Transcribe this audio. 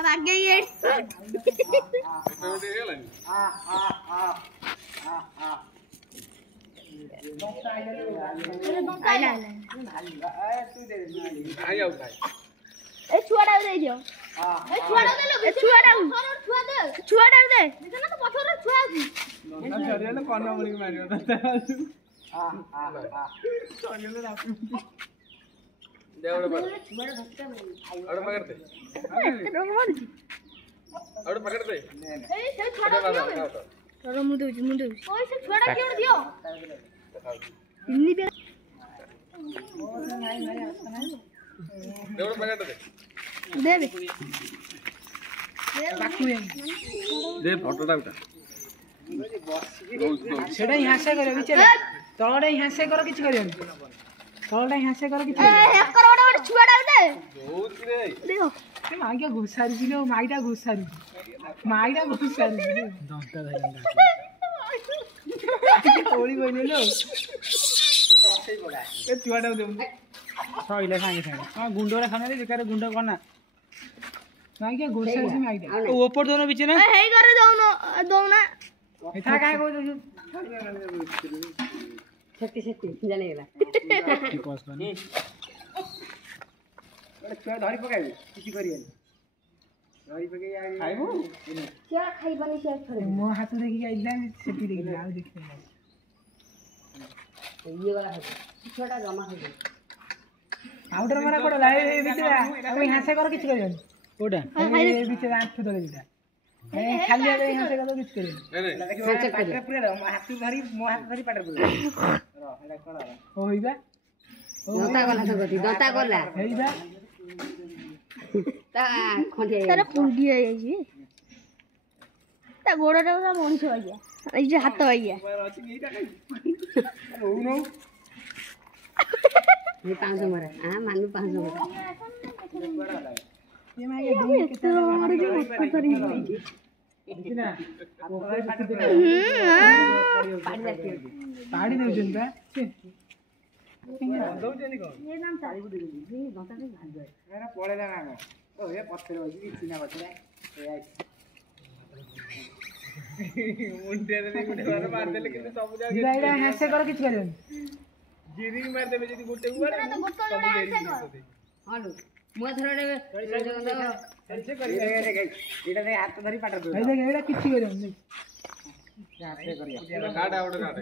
तब आगे ये छुआटा दे दियो छुआटा दे लो छुआटा दे देखना तो पछोर छुआ अछि छरिया ने कोन मरी मारियो त सोनियो ना देवड़ पर और पकड़ दे और पकड़ दे ए से छुआटा दियो तोरो मुंडे ओइ से छुआटा क्यों दियो इन्नी बे देवड़ पकड़ दे दे दे फोटोटा उठा सेटा यहां से करो बिचारा तळडा यहां से करो किछ करियो तळडा यहां से करो किछ ए एक करोड़ बड़ छुआटा दे बहुत रे देखो ए माइका घुसारी दिलो माइटा घुसारी दंता धरंदा कोली बोले लो सही बड़ा ए छुआटा दे सइला सांगे सांगे हां गुंडोरा खाना रे बेकार गुंडा कोना माइका घुसारी से माइटा ऊपर दोनो बीच ना हे करे दो ना एथा काय को छत्ती जाने गेला पास बने बड़े छुआ धरी पकाई किछि करियन धरी पकाई आई खाइबो क्या खाइबनी से छोड़ मो हाथ देखि आइला सेटी देखि आ देखि ये वाला है छोटा जमा है आउटर मारा कोड लाई बिचरा अब यहां से करो किछ करियन कोडा ए बिचरा आंख धरे दिटा ए खाली आ यहां से करो किछ करियन नहीं पूरे हाथ धरी मो हाथ धरी पाटर पूरे रो एला कोडा होइबा दंता गला हेइबा ता खंडे तारा कुंडी आइ छी ता गोड़टा पूरा मଣିଷ आइया ए जे हाथ आइया अछि एटा नो नो ये 500 मारे हां मानु 500 मारे ये मागे दूर के मारे जो मत करी ना पाड़ी दे जंदा दो जनी को ये नाम था ये दंता ने भाग जाए मेरा पळेला ना ओ ये पत्थर होई चिना पत्थर ए आई मुंडे रे गुटे बार मार देले किंतु सब जागे इरा हैसे कर किछ करियन गिरी मार देबे जदी गुटे उड़ तो गोटो जोड़ा ऐसे कर हां लो मु धरडे ऐसे करी एटा दे हाथ धरी पाटर दो ए देख एटा किछ करियन हाथ से करिया काट आउट काट